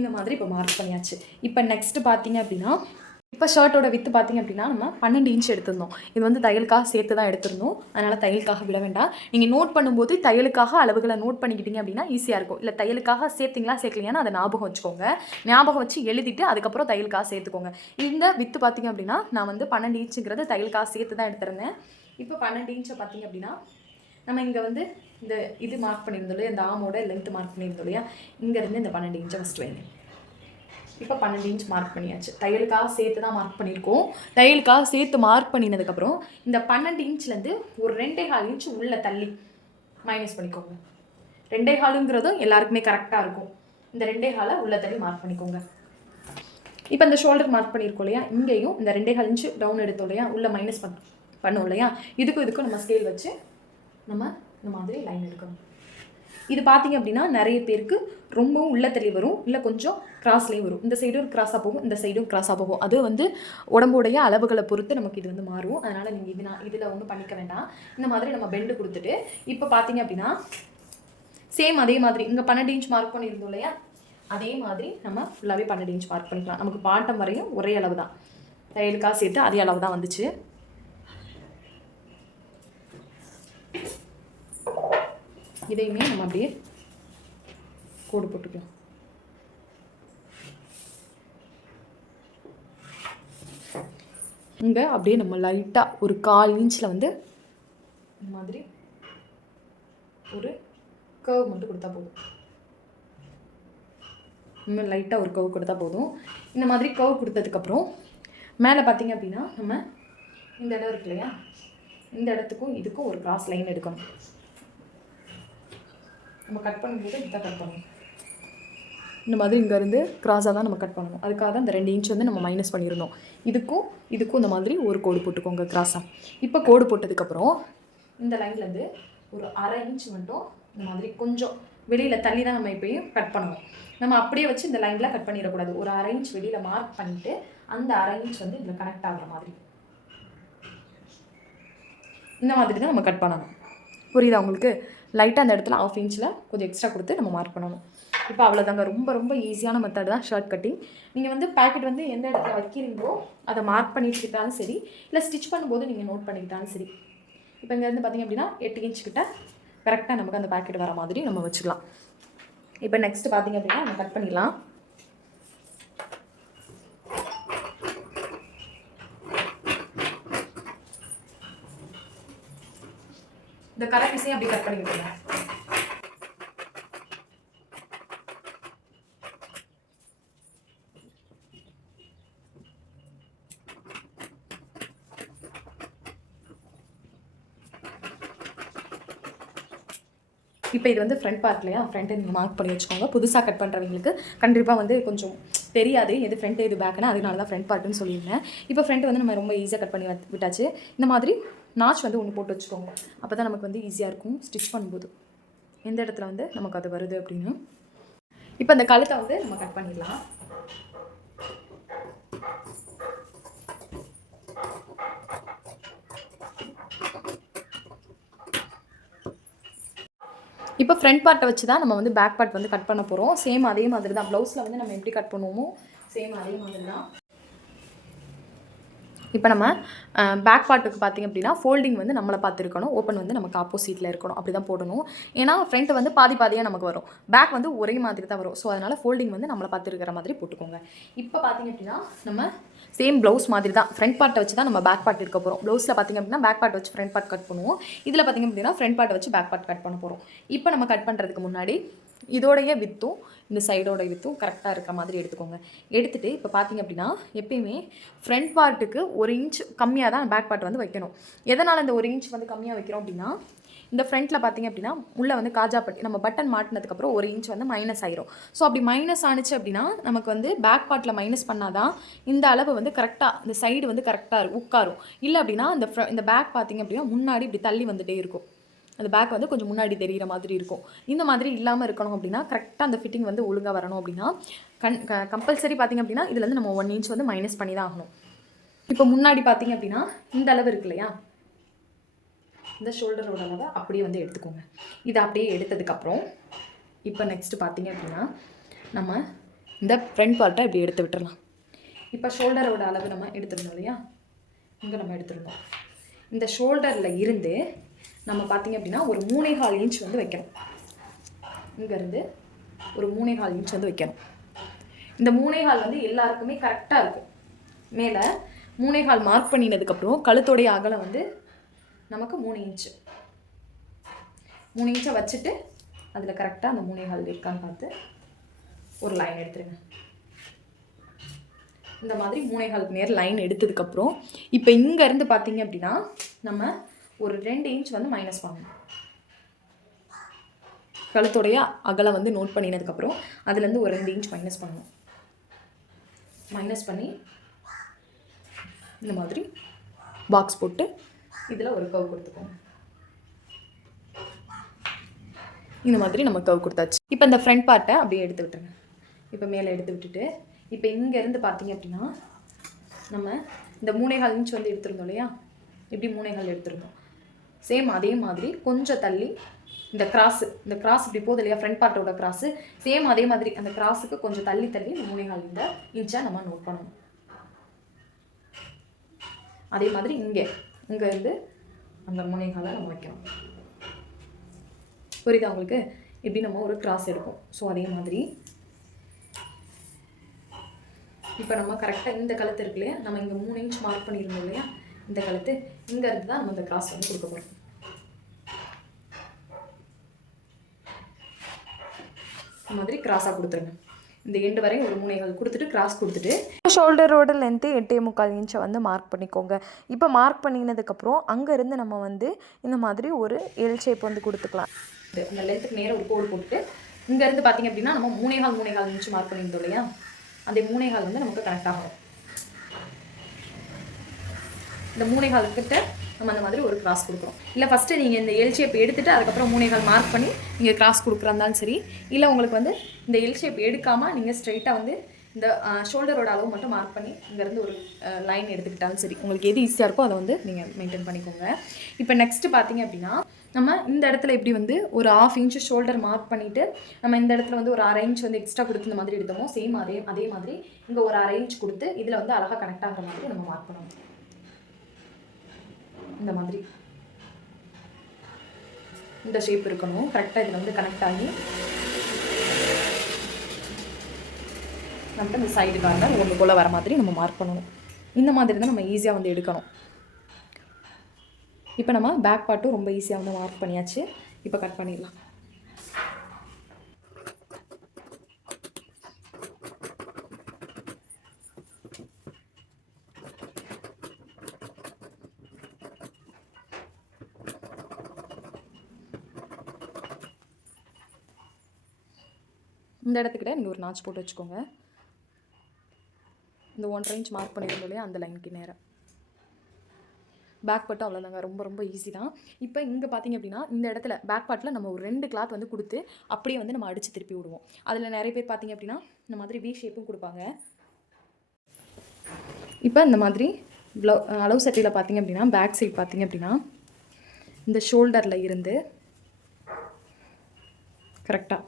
இந்த மாதிரி இப்போ மார்க் பண்ணியாச்சு. இப்போ நெக்ஸ்ட்டு பார்த்தீங்க அப்படின்னா இப்போ ஷர்ட்டோட வித்து பார்த்திங்க அப்படின்னா நம்ம 12 இன்ச் எடுத்திருந்தோம். இது வந்து தையலுக்காக சேர்த்து தான் எடுத்திருந்தோம். அதனால் தையலுக்காக விட வேண்டாம். நீங்கள் நோட் பண்ணும்போது தையலுக்காக அளவுகளை நோட் பண்ணிக்கிட்டீங்க அப்படின்னா ஈஸியாக இருக்கும். இல்லை தையலுக்காக சேர்த்திங்களா சேர்க்கலையான்னு அதை ஞாபகம் வச்சுக்கோங்க. ஞாபகம் வச்சு எழுதிட்டு அதுக்கப்புறம் தையலுக்காக சேர்த்துக்கோங்க. இந்த வித்து பார்த்திங்க அப்படின்னா நான் வந்து 12 இன்ச்சுங்கிறது தையலுக்காக சேர்த்து தான் எடுத்திருந்தேன். இப்போ 12 இன்ச்சை பார்த்திங்க அப்படின்னா நம்ம இங்கே வந்து இந்த இது மார்க் பண்ணியிருந்தோம் இல்லையா, இந்த ஆமோட லென்த் மார்க் பண்ணியிருந்தோம் இல்லையா, இங்கேருந்து இந்த 12 இன்ச்சை ஃபஸ்ட்டு வைங்க. இப்போ 12 இன்ச் மார்க் பண்ணியாச்சு. தையலுக்காக சேர்த்து தான் மார்க் பண்ணியிருக்கோம். தையலுக்காக சேர்த்து மார்க் பண்ணினதுக்கப்புறம் இந்த 12 இன்ச்லேருந்து ஒரு 2.25 இன்ச் உள்ளே தள்ளி மைனஸ் பண்ணிக்கோங்க. 2.25ங்கிறதும் எல்லாருக்குமே கரெக்டாக இருக்கும். இந்த 2.25 உள்ளே தள்ளி மார்க் பண்ணிக்கோங்க. இப்போ இந்த ஷோல்டர் மார்க் பண்ணியிருக்கோம் இல்லையா, இங்கேயும் இந்த 2.25 இன்ச் டவுன் எடுத்தோம் இல்லையா, உள்ளே மைனஸ் பண்ணுவோம் இல்லையா, இதுக்கும் நம்ம ஸ்கேல் வச்சு நம்ம இந்த மாதிரி லைன் எடுக்கணும். இது பார்த்தீங்க அப்படின்னா நிறைய பேருக்கு ரொம்பவும் உள்ள தள்ளி வரும், இல்லை கொஞ்சம் கிராஸ்லேயும் வரும். இந்த சைடும் கிராஸாக போகும், இந்த சைடும் கிராஸாக போகும். அது வந்து உடம்புடைய அளவுகளை பொறுத்து நமக்கு இது வந்து மாறும். அதனால் நீங்கள் இதில் ஒன்றும் பண்ணிக்க வேண்டாம். இந்த மாதிரி நம்ம பெண்டு கொடுத்துட்டு இப்போ பார்த்தீங்க அப்படின்னா சேம் அதே மாதிரி இங்கே 12 இன்ச் மார்க் பண்ணியிருந்தோம் இல்லையா, அதே மாதிரி நம்ம ஃபுல்லாகவே 12 இன்ச் மார்க் பண்ணிக்கலாம். நமக்கு பாட்டம் வரையும் ஒரே அளவு தான், தையலுக்காக சேர்த்து அதே அளவு தான் வந்துச்சு. இதையுமே நம்ம அப்படியே கோடு போட்டுக்கலாம். இங்கே அப்படியே நம்ம லைட்டாக ஒரு 1/4 இன்ச்சில் வந்து இந்த மாதிரி ஒரு கர்வ் மட்டும் கொடுத்தா போதும். இன்னும் லைட்டாக ஒரு கர்வ் கொடுத்தா போதும். இந்த மாதிரி கர்வ் கொடுத்ததுக்கப்புறம் மேலே பார்த்தீங்க அப்படின்னா நம்ம இந்த இடம் இருக்கு இல்லையா, இந்த இடத்துக்கும் இதுக்கும் ஒரு கிராஸ் லைன் எடுக்கணும். நம்ம கட் பண்ணும்போது இதை கட் பண்ணணும். இந்த மாதிரி இங்கேருந்து கிராஸாக தான் நம்ம கட் பண்ணணும். அதுக்காக தான் இந்த 2 இன்ச் வந்து நம்ம மைனஸ் பண்ணியிருந்தோம். இதுக்கும் இந்த மாதிரி ஒரு கோடு போட்டுக்கோங்க கிராஸாக. இப்போ கோடு போட்டதுக்கப்புறம் இந்த லைன்லேருந்து ஒரு 1/2 இன்ச் மட்டும் இந்த மாதிரி கொஞ்சம் வெளியில் தள்ளி தான் நம்ம இப்போயும் கட் பண்ணணும். நம்ம அப்படியே வச்சு இந்த லைனில் கட் பண்ணிடக்கூடாது. ஒரு 1/2 இன்ச் வெளியில் மார்க் பண்ணிவிட்டு அந்த 1/2 இன்ச் வந்து இதில் கனெக்ட் ஆகிற மாதிரி இந்த மாதிரி தான் நம்ம கட் பண்ணணும். புரியுதா உங்களுக்கு? லைட்டாக அந்த இடத்துல 1/2 இன்ச்சில் கொஞ்சம் எக்ஸ்ட்ரா கொடுத்து நம்ம மார்க் பண்ணணும். இப்போ அவ்வளோதாங்க. ரொம்ப ரொம்ப ஈஸியான மெத்தட் தான் ஷர்ட் கட்டிங். நீங்கள் வந்து பேக்கெட் வந்து எந்த இடத்துல வைக்கிறீங்களோ அதை மார்க் பண்ணிக்கிட்டாலும் சரி, இல்லை ஸ்டிச் பண்ணும்போது நீங்கள் நோட் பண்ணிக்கிட்டாலும் சரி. இப்போ இங்கேருந்து பார்த்திங்க அப்படின்னா 8 இன்ச் கிட்ட கரெக்டாக நமக்கு அந்த பேக்கெட் வர மாதிரி நம்ம வச்சுக்கலாம். இப்போ நெக்ஸ்ட்டு பார்த்திங்க அப்படின்னா நம்ம கட் பண்ணிடலாம். இந்த கரை பீஸையும் அப்படி கட் பண்ணி விட்டுருங்க. இப்போ இது வந்து ஃப்ரண்ட் பார்ட் இல்லையா, ஃப்ரண்ட்டை நீங்கள் மார்க் பண்ணி வச்சுக்கோங்க. புதுசாக கட் பண்ணுறவங்களுக்கு கண்டிப்பாக வந்து கொஞ்சம் தெரியாது எது ஃப்ரண்ட் எது பேக்குன்னா, அதனால தான் ஃப்ரண்ட் பார்ட்டுன்னு சொல்லியிருந்தேன். இப்போ ஃப்ரண்ட் வந்து நம்ம ரொம்ப ஈஸியாக கட் பண்ணி விட்டாச்சு. இந்த மாதிரி நாச் வந்து ஒன்று போட்டு வச்சுக்கோங்க. அப்போ தான் நமக்கு வந்து ஈஸியாக இருக்கும் ஸ்டிச் பண்ணும்போது, எந்த இடத்துல வந்து நமக்கு அது வருது அப்படின்னு. இப்போ அந்த கழுத்தை வந்து நம்ம கட் பண்ணிடலாம். இப்போ ஃப்ரண்ட் பார்ட்டை வச்சு தான் நம்ம வந்து பேக் பார்ட் வந்து கட் பண்ண போகிறோம். சேம் அதே மாதிரி தான் ப்ளவுஸில் வந்து நம்ம எப்படி கட் பண்ணுவோமோ சேம் அதே மாதிரி தான். இப்போ நம்ம பேக் பார்ட்டுக்கு பார்த்திங்க அப்படின்னா ஃபோல்டிங் வந்து நம்மளை பார்த்துருக்கணும், ஓப்பன் வந்து நமக்கு ஆப்போசிட்டில் இருக்கணும், அப்படி தான் போடணும். ஏன்னா ஃப்ரண்ட் வந்து பாதியாக நமக்கு வரும், பேக் வந்து ஒரே மாதிரி தான் வரும். ஸோ அதனால் ஃபோல்டிங் வந்து நம்மளை பார்த்துருக்கிற மாதிரி போட்டுக்கோங்க. இப்போ பார்த்திங்க அப்படின்னா நம்ம சேம் ப்ளவுஸ் மாதிரி தான் ஃப்ரண்ட் பார்ட்டை வச்சு தான் நம்ம பேக் பார்ட் இருக்க போகிறோம். ப்ளவுஸில் பார்த்திங்க அப்படின்னா பேக் பார்ட் வச்சு ஃப்ரண்ட் பார்ட் கட் பண்ணுவோம். இதில் பார்த்திங்க அப்படின்னா ஃப்ரண்ட் பார்ட்டை வச்சு பேக் பார்ட் கட் பண்ண போகிறோம். இப்போ நம்ம கட் பண்ணுறதுக்கு முன்னாடி இதோடைய வித்தும் இந்த சைடோட வித்தும் கரெக்டாக இருக்க மாதிரி எடுத்துக்கோங்க. எடுத்துகிட்டு இப்போ பார்த்திங்க அப்படின்னா எப்பயுமே ஃப்ரண்ட் பார்ட்டுக்கு 1 இன்ச் கம்மியாக தான் பேக் பார்ட் வந்து வைக்கணும். எதனால் இந்த 1 இன்ச் வந்து கம்மியாக வைக்கிறோம் அப்படின்னா, இந்த ஃப்ரண்ட்டில் பார்த்திங்க அப்படின்னா உள்ளே வந்து காஜா பட்டி நம்ம பட்டன் மாட்டினதுக்கப்புறம் 1 இன்ச் வந்து மைனஸ் ஆயிரும். ஸோ அப்படி மைனஸ் ஆனிச்சு அப்படின்னா நமக்கு வந்து பேக் பார்ட்டில் மைனஸ் பண்ணால் தான் இந்த அளவு வந்து கரெக்டாக இந்த சைடு வந்து கரெக்டாக உட்காரும். இல்லை அப்படின்னா இந்த பேக் பார்த்திங்க அப்படின்னா முன்னாடி இப்படி தள்ளி வந்துகிட்டே இருக்கும். அந்த பேக் வந்து கொஞ்சம் முன்னாடி தெரிகிற மாதிரி இருக்கும். இந்த மாதிரி இல்லாமல் இருக்கணும் அப்படின்னா, கரெக்டாக அந்த ஃபிட்டிங் வந்து ஒழுங்காக வரணும் அப்படின்னா கம்பல்சரி பார்த்திங்க அப்படின்னா இதுலேருந்து நம்ம 1 இன்ச் வந்து மைனஸ் பண்ணி தான் ஆகணும். இப்போ முன்னாடி பார்த்திங்க அப்படின்னா இந்த அளவு இருக்கு இல்லையா, இந்த ஷோல்டரோட அளவை அப்படியே வந்து எடுத்துக்கோங்க. இதை அப்படியே எடுத்ததுக்கப்புறம் இப்போ நெக்ஸ்ட்டு பார்த்திங்க அப்படின்னா நம்ம இந்த ஃப்ரண்ட் பார்ட்டை இப்படி எடுத்து விட்டுடலாம். இப்போ ஷோல்டரோட அளவு நம்ம எடுத்துருந்தோம் இல்லையா, இங்கே நம்ம எடுத்துருந்தோம். இந்த ஷோல்டரில் இருந்து நம்ம பார்த்திங்க அப்படின்னா ஒரு 3.25 இன்ச் வந்து வைக்கணும். இங்கேருந்து ஒரு 3.25 இன்ச் வந்து வைக்கணும். இந்த 3.25 வந்து எல்லாருக்குமே கரெக்டாக இருக்கும். மேலே 3.25 மார்க் பண்ணினதுக்கப்புறம் கழுத்தோடைய அகலம் வந்து நமக்கு 3 இன்ச்சு. 3 இன்ச்சை வச்சுட்டு அதில் கரெக்டாக அந்த 3.25 இருக்கான்னு பார்த்து ஒரு லைன் எடுத்துருங்க. இந்த மாதிரி 3.25 நேர் லைன் எடுத்ததுக்கப்புறம் இப்போ இங்கேருந்து பார்த்திங்க அப்படின்னா நம்ம ஒரு 2 இன்ச் வந்து மைனஸ் பண்ணணும். கழுத்தோடைய அகலம் வந்து நோட் பண்ணினதுக்கப்புறம் அதுலேருந்து ஒரு 2 இன்ச் மைனஸ் பண்ணணும். மைனஸ் பண்ணி இந்த மாதிரி பாக்ஸ் போட்டு இதில் ஒரு கர்வ் கொடுத்துக்கோங்க. இந்த மாதிரி நம்ம கர்வ் கொடுத்தாச்சு. இப்போ இந்த ஃப்ரண்ட் பார்ட்டை அப்படியே எடுத்து விட்டுருங்க. இப்போ மேலே எடுத்து விட்டுட்டு இப்போ இங்கேருந்து பார்த்தீங்க அப்படின்னா நம்ம இந்த 3.25 இன்ச் வந்து எடுத்துருந்தோம் இல்லையா, இப்படி 3.25 எடுத்துருந்தோம். சேம் அதே மாதிரி கொஞ்சம் தள்ளி இந்த கிராஸ் இப்படி போகுது இல்லையா, ஃப்ரண்ட் பார்ட்டோட கிராஸு, சேம் அதே மாதிரி அந்த கிராஸுக்கு கொஞ்சம் தள்ளி இந்த 3.25 இந்த இன்ச்சை நம்ம நோட் பண்ணணும். அதே மாதிரி இங்கேருந்து அந்த 3.25 நம்ம வைக்கணும். புரியுதா உங்களுக்கு? இப்படி நம்ம ஒரு கிராஸ் எடுப்போம். ஸோ அதே மாதிரி இப்போ நம்ம கரெக்டாக இந்த கழுத்து இருக்கு இல்லையா, நம்ம இங்கே 3 இன்ச் மார்க் பண்ணியிருந்தோம் இல்லையா, இந்த கழுத்து இங்கேருந்து தான் நம்ம இந்த கிராஸ் வந்து கொடுக்க போகிறோம். இந்த மாதிரி கிராஸாக கொடுத்துருங்க. இந்த எண்டு வரையும் ஒரு 3.25 கொடுத்துட்டு கிராஸ் கொடுத்துட்டு ஷோல்டரோட லென்த்து 8.25 இன்ச்சை வந்து மார்க் பண்ணிக்கோங்க. இப்போ மார்க் பண்ணினதுக்கப்புறம் அங்கேருந்து நம்ம வந்து இந்த மாதிரி ஒரு எல் ஷேப் வந்து கொடுத்துக்கலாம். இந்த லென்த்துக்கு நேராக ஒரு கோடு போட்டுட்டு இங்கேருந்து பார்த்தீங்க அப்படின்னா நம்ம 3.25 இன்ச்சு மார்க் பண்ணியிருந்தோம் இல்லையா, அந்த 3.25 வந்து நமக்கு கனெக்ட் ஆகும். இந்த 3.25 கிட்ட நம்ம அந்த மாதிரி ஒரு கிராஸ் கொடுக்குறோம். இல்லை ஃபஸ்ட்டு நீங்கள் இந்த எல் ஷேப் எடுத்துகிட்டு அதுக்கப்புறம் 3.25 மார்க் பண்ணி நீங்கள் கிராஸ் கொடுக்குறாந்தாலும் சரி, இல்லை உங்களுக்கு வந்து இந்த எல் ஷேப் எடுக்காமல் நீங்கள் ஸ்ட்ரைட்டாக வந்து இந்த ஷோல்டரோட அளவு மட்டும் மார்க் பண்ணி இங்கேருந்து ஒரு லைன் எடுத்துக்கிட்டாலும் சரி, உங்களுக்கு எது ஈஸியாக இருக்கோ அதை வந்து நீங்கள் மெயின்டைன் பண்ணிக்கோங்க. இப்போ நெக்ஸ்ட்டு பார்த்தீங்க அப்படின்னா நம்ம இந்த இடத்துல இப்படி வந்து ஒரு 1/2 இன்ச்சு ஷோல்டர் மார்க் பண்ணிவிட்டு நம்ம இந்த இடத்துல வந்து ஒரு 1/2 இன்ச் வந்து எக்ஸ்ட்ரா கொடுத்து இந்த மாதிரி எடுத்தோமோ, சேம் அதே மாதிரி இங்கே ஒரு 1/2 இன்ச் கொடுத்து இதில் வந்து அழகாக கனெக்ட் ஆகிற மாதிரி நம்ம மார்க் பண்ணணும். இந்த மாதிரி இந்த ஷேப் இருக்கணும். கரெக்டாக இதில் வந்து கனெக்ட் ஆகி நம்மகிட்ட இந்த சைடு கார்னர் ஒன்று போல் வர மாதிரி நம்ம மார்க் பண்ணணும். இந்த மாதிரி தான் நம்ம ஈஸியாக வந்து எடுக்கணும். இப்போ நம்ம பேக் பார்ட்டும் ரொம்ப ஈஸியாக வந்து மார்க் பண்ணியாச்சு. இப்போ கட் பண்ணிடலாம். இந்த இடத்துக்கிட்ட நீங்கள் ஒரு நாச் போட்டு வச்சுக்கோங்க. இந்த 1.5 இன்ச் மார்க் பண்ணியிருந்தோம் இல்லையா, அந்த லைனுக்கு நேராக பேக் பார்ட்டு அவ்வளோதாங்க. ரொம்ப ரொம்ப ஈஸி தான். இப்போ இங்கே பார்த்தீங்க அப்படின்னா இந்த இடத்துல பேக் பார்ட்டில் நம்ம ஒரு 2 கிளாத் வந்து கொடுத்து அப்படியே வந்து நம்ம அடித்து திருப்பி விடுவோம். அதில் நிறைய பேர் பார்த்தீங்க அப்படின்னா இந்த மாதிரி வி ஷேப்பும் கொடுப்பாங்க. இப்போ இந்த மாதிரி அளவு சட்டையில் பார்த்தீங்க அப்படின்னா பேக் சைட் பார்த்தீங்க அப்படின்னா இந்த ஷோல்டரில் இருந்து கரெக்டாக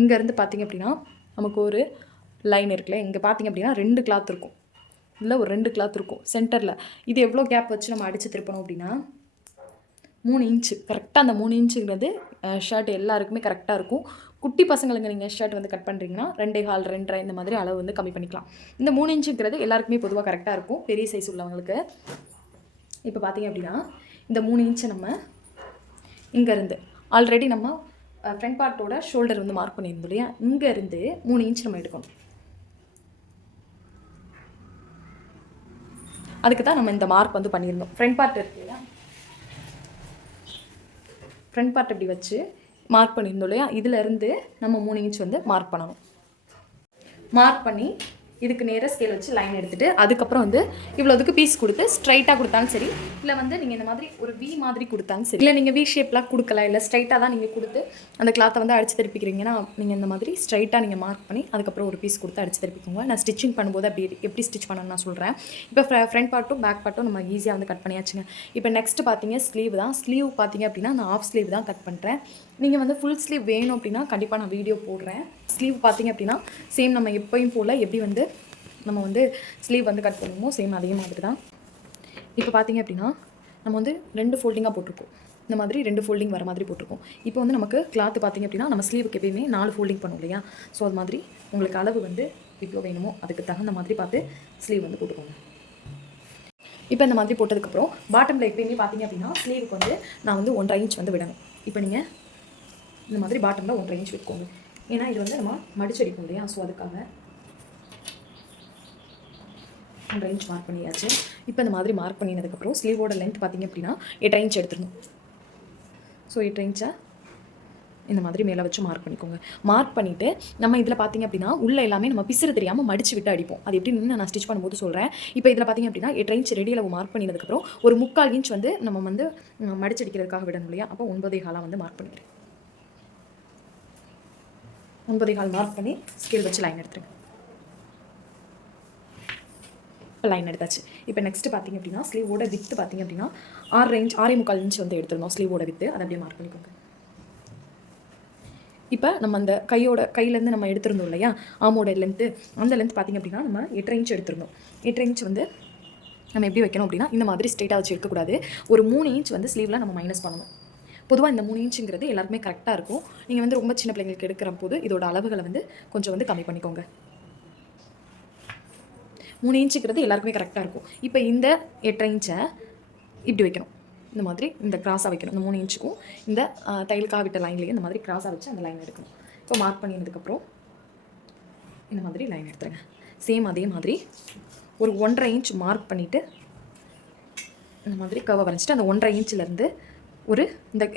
இங்கேருந்து பார்த்தீங்க அப்படின்னா நமக்கு ஒரு லைன் இருக்குல்ல, இங்கே பார்த்தீங்க அப்படின்னா 2 கிளாத் இருக்கும். இதில் ஒரு 2 கிளாத் இருக்கும் சென்டரில். இது எவ்வளோ கேப் வச்சு நம்ம அடித்து திருப்பணும் அப்படின்னா 3 இன்ச்சு. கரெக்டாக அந்த 3 இன்ச்சுங்கிறது ஷர்ட் எல்லாருக்குமே கரெக்டாக இருக்கும். குட்டி பசங்களுக்கு நீங்கள் ஷர்ட் வந்து கட் பண்ணுறீங்கன்னா 2.25 2.5 இந்த மாதிரி அளவு வந்து கம்மி பண்ணிக்கலாம். இந்த 3 இன்ச்சுங்கிறது எல்லாருக்குமே பொதுவாக கரெக்டாக இருக்கும், பெரிய சைஸ் உள்ளவங்களுக்கு. இப்போ பார்த்தீங்க அப்படின்னா இந்த 3 இன்ச்சு நம்ம இங்கேருந்து ஆல்ரெடி நம்ம ஃப்ரண்ட் பார்ட்டோட ஷோல்டர் வந்து மார்க் பண்ணியிருந்தோம் இல்லையா, இங்கேருந்து 3 இன்ச் நம்ம எடுக்கணும். அதுக்கு தான் நம்ம இந்த மார்க் வந்து பண்ணியிருந்தோம். ஃப்ரண்ட் பார்ட் இருக்கு இல்லையா, ஃப்ரண்ட் பார்ட் இப்படி வச்சு மார்க் பண்ணியிருந்தோம் இல்லையா, இதிலேருந்து நம்ம 3 இன்ச் வந்து மார்க் பண்ணணும். மார்க் பண்ணி இதுக்கு நேராக ஸ்கேல் வச்சு லைன் எடுத்துகிட்டு அதுக்கப்புறம் வந்து இவ்வளோதுக்கு பீஸ் கொடுத்து ஸ்ட்ரைட்டாக கொடுத்தாலும் சரி, இல்லை வந்து நீங்கள் இந்த மாதிரி ஒரு வி மாதிரி கொடுத்தாலும் சரி, இல்லை நீங்கள் வி ஷேப்லாம் கொடுக்கல, இல்லை ஸ்ட்ரைட்டாக தான் நீங்கள் கொடுத்து அந்த கிளாத்தை வந்து அடித்து திருப்பிக்கிறீங்கன்னா நீங்கள் இந்த மாதிரி ஸ்ட்ரைட்டாக நீங்கள் மார்க் பண்ணி அதுக்கப்புறம் ஒரு பீஸ் கொடுத்து அடித்து திருப்பிக்கோங்க. நான் ஸ்டிச்சிங் பண்ணும்போது அப்படி எப்படி ஸ்டிச் பண்ணணும்னு நான் சொல்கிறேன். இப்போ ஃப்ரண்ட் பார்ட்டும் பேக் பார்ட்டும் நம்ம ஈஸியாக வந்து கட் பண்ணியாச்சுங்க. இப்போ நெக்ஸ்ட்டு பார்த்தீங்க ஸ்லீவ் தான். ஸ்லீவ் பார்த்தீங்க அப்படின்னா நான் ஆஃப் ஸ்லீவ் தான் கட் பண்ணுறேன். நீங்கள் வந்து ஃபுல் ஸ்லீவ் வேணும் அப்படின்னா கண்டிப்பாக நான் வீடியோ போடுறேன். ஸ்லீவ் பார்த்தீங்க அப்படின்னா சேம் நம்ம எப்போயும் போல் எப்படி வந்து நம்ம வந்து ஸ்லீவ் வந்து கட் பண்ணுவோமோ சேம் அதே மாதிரி தான். இப்போ பார்த்தீங்க அப்படின்னா நம்ம வந்து 2 ஃபோல்டிங்காக போட்டிருக்கோம். இந்த மாதிரி 2 ஃபோல்டிங் வர மாதிரி போட்டிருக்கோம். இப்போ வந்து நமக்கு கிளாத்து பார்த்தீங்க அப்படின்னா நம்ம ஸ்லீவுக்கு எப்பயுமே 4 ஃபோல்டிங் பண்ணுவோம் இல்லையா, ஸோ அது மாதிரி உங்களுக்கு அளவு வந்து இவ்வளோ வேணுமோ அதுக்கு தகுந்த மாதிரி பார்த்து ஸ்லீவ் வந்து போட்டுக்கோங்க. இப்போ இந்த மாதிரி போட்டதுக்கப்புறம் பாட்டமில் எப்பயுமே பார்த்தீங்க அப்படின்னா ஸ்லீவுக்கு வந்து நான் வந்து 1.5 இன்ச் வந்து விடணும். இப்போ நீங்கள் இந்த மாதிரி பாட்டமில் 1.5 இன்ச் விட்டுக்கோங்க. ஏன்னா இது வந்து நம்ம மடிச்சடிக்கும் இல்லையா, ஸோ அதுக்காக 1.5 இன்ச் மார்க் பண்ணியாச்சு. இப்போ இந்த மாதிரி மார்க் பண்ணினதுக்கப்புறம் ஸ்லீவோட லென்த் பார்த்தீங்க அப்படின்னா 8.5 இன்ச் எடுத்துடணும். ஸோ 8.5 இன்ச்சை இந்த மாதிரி மேலே வச்சு மார்க் பண்ணிக்கோங்க. மார்க் பண்ணிவிட்டு நம்ம இதில் பார்த்தீங்க அப்படின்னா உள்ள எல்லாமே நம்ம பிசுறு தெரியாமல் மடிச்சு விட்டு அடிப்போம். அது எப்படின்னு நான் ஸ்டிச் பண்ணும்போது சொல்கிறேன். இப்போ இதில் பார்த்தீங்க அப்படின்னா 8.5 இன்ச் ரெடி அளவு மார்க் பண்ணினதுக்கப்புறம் ஒரு 3/4 இன்ச் வந்து நம்ம வந்து மடிச்சடிக்கிறதுக்காக விடணும் இல்லையா, அப்போ 9.25 வந்து மார்க் பண்ணிக்கிறேன். 9.25 மார்க் பண்ணி ஸ்கேல் வச்சு லைன் எடுத்துருங்க. இப்போ லைன் எடுத்தாச்சு. இப்போ நெக்ஸ்ட்டு பார்த்திங்க அப்படின்னா ஸ்லீவோட வித்து பார்த்திங்க அப்படின்னா 6.25 இன்ச் வந்து எடுத்துருந்தோம் ஸ்லீவோட வித்து. அதை அப்படியே மார்க் பண்ணிக்கோங்க. இப்போ நம்ம அந்த கையிலேருந்து நம்ம எடுத்திருந்தோம் இல்லையா ஆமோட லென்த்து, அந்த லென்த் பார்த்திங்க அப்படின்னா நம்ம 8.5 இன்ச் எடுத்திருந்தோம். 8.5 இன்ச் வந்து நம்ம எப்படி வைக்கணும் அப்படின்னா இந்த மாதிரி ஸ்ட்ரெயிட்டாக வச்சு இருக்கக்கூடாது. ஒரு 3 இன்ச் வந்து ஸ்லீவில் நம்ம மைனஸ் பண்ணணும். பொதுவாக இந்த 3 இன்ச்சுங்கிறது எல்லாருக்குமே கரெக்டாக இருக்கும். நீங்கள் வந்து ரொம்ப சின்ன பிள்ளைங்களுக்கு எடுக்கிற போது இதோட அளவுகளை வந்து கொஞ்சம் வந்து கம்மி பண்ணிக்கோங்க. 3 இன்ச்சுங்கிறது எல்லாருக்குமே கரெக்டாக இருக்கும். இப்போ இந்த 8.5 இன்ச்சை இப்படி வைக்கணும். இந்த மாதிரி இந்த கிராஸாக வைக்கணும். இந்த 3 இன்ச்சுக்கும் இந்த தையலுக்காக விட்ட லைன்லேயே இந்த மாதிரி கிராஸாக வச்சு அந்த லைன் எடுக்கணும். இப்போ மார்க் பண்ணினதுக்கப்புறம் இந்த மாதிரி லைன் எடுத்துருங்க. சேம் அதே மாதிரி ஒரு 1.5 இன்ச் மார்க் பண்ணிவிட்டு இந்த மாதிரி கர்வை வரைஞ்சிட்டு அந்த 1.5 இன்ச்சிலேருந்து ஒரு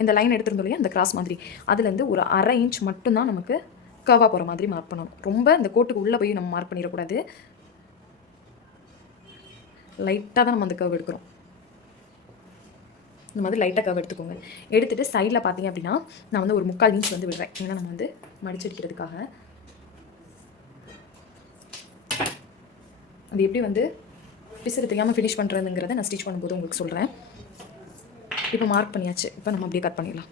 இந்த லைன் எடுத்துருந்தோம் இல்லையா அந்த கிராஸ் மாதிரி, அதுலேருந்து ஒரு 1/2 இன்ச் மட்டும்தான் நமக்கு கர்வாக போகிற மாதிரி மார்க் பண்ணணும். ரொம்ப இந்த கோட்டுக்கு உள்ளே போய் நம்ம மார்க் பண்ணிடக்கூடாது. லைட்டாக தான் நம்ம அந்த கர்வ் எடுக்கிறோம். இந்த மாதிரி லைட்டாக கர்வ் எடுத்துக்கோங்க. எடுத்துகிட்டு சைடில் பார்த்தீங்க அப்படின்னா நான் வந்து ஒரு 3/4 இன்ச் வந்து விடுறேன். ஏன்னா நம்ம வந்து மடிச்சடிக்கிறதுக்காக. அது எப்படி வந்து பிசுறு தெரியாமல் ஃபினிஷ் பண்ணுறதுங்கிறத நான் ஸ்டிச் பண்ணும்போது உங்களுக்கு சொல்கிறேன். இப்போ மார்க் பண்ணியாச்சு. இப்போ நம்ம அப்படியே கட் பண்ணிடலாம்.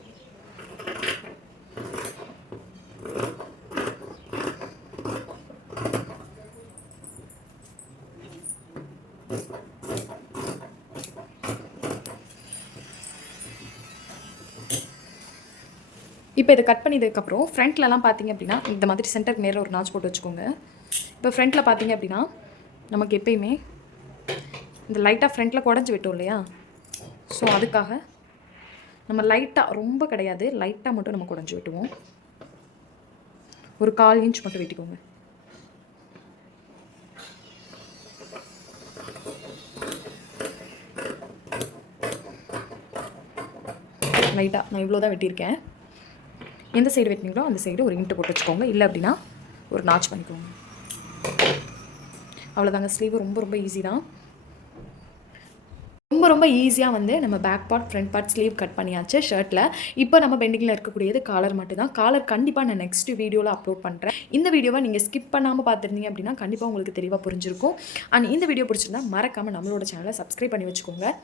இப்போ இதை கட் பண்ணியதுக்கப்புறம் ஃப்ரண்ட்லலாம் பார்த்தீங்க அப்படின்னா இந்த மாதிரி சென்டருக்கு நேரில் ஒரு நாச் போட்டு வச்சுக்கோங்க. இப்போ ஃப்ரண்ட்டில் பார்த்தீங்க அப்படின்னா நமக்கு எப்பயுமே இந்த லைட்டாக ஃப்ரண்ட்டில் குடஞ்சி விட்டோம் இல்லையா, ஸோ அதுக்காக நம்ம லைட்டாக, ரொம்ப கிடையாது, லைட்டாக மட்டும் நம்ம குடஞ்சி விட்டுவோம். ஒரு 1/4 இன்ச் மட்டும் வெட்டிக்கோங்க. லைட்டாக நான் இவ்வளோ தான் வெட்டியிருக்கேன். எந்த சைடு வெட்டினீங்களோ அந்த சைடு ஒரு இன்ட்டு போட்டு வச்சுக்கோங்க. இல்லை அப்படின்னா ஒரு நாச் பண்ணிக்கோங்க. அவ்வளோதாங்க. ஸ்லீவ் ரொம்ப ரொம்ப ஈஸி தான். ரொம்ப ஈஸியாக வந்து நம்ம back part front part sleeve cut பண்ணியாச்சு ஷர்ட்டில். இப்போ நம்ம பெண்டிங்கில் இருக்கக்கூடியது காலர் மட்டும்தான். காலர் கண்டிப்பாக நான் நெக்ஸ்ட் வீடியோவில் அப்லோட் பண்ணுறேன். இந்த வீடியோவை நீங்கள் ஸ்கிப் பண்ணாமல் பார்த்துருந்தீங்க அப்படின்னா கண்டிப்பாக உங்களுக்கு தெளிவாக புரிஞ்சிருக்கும். அண்ட் இந்த வீடியோ பிடிச்சிருந்தா மறக்காமல் நம்மளோட சேனலை சப்ஸ்கிரைப் பண்ணி வச்சுக்கோங்க.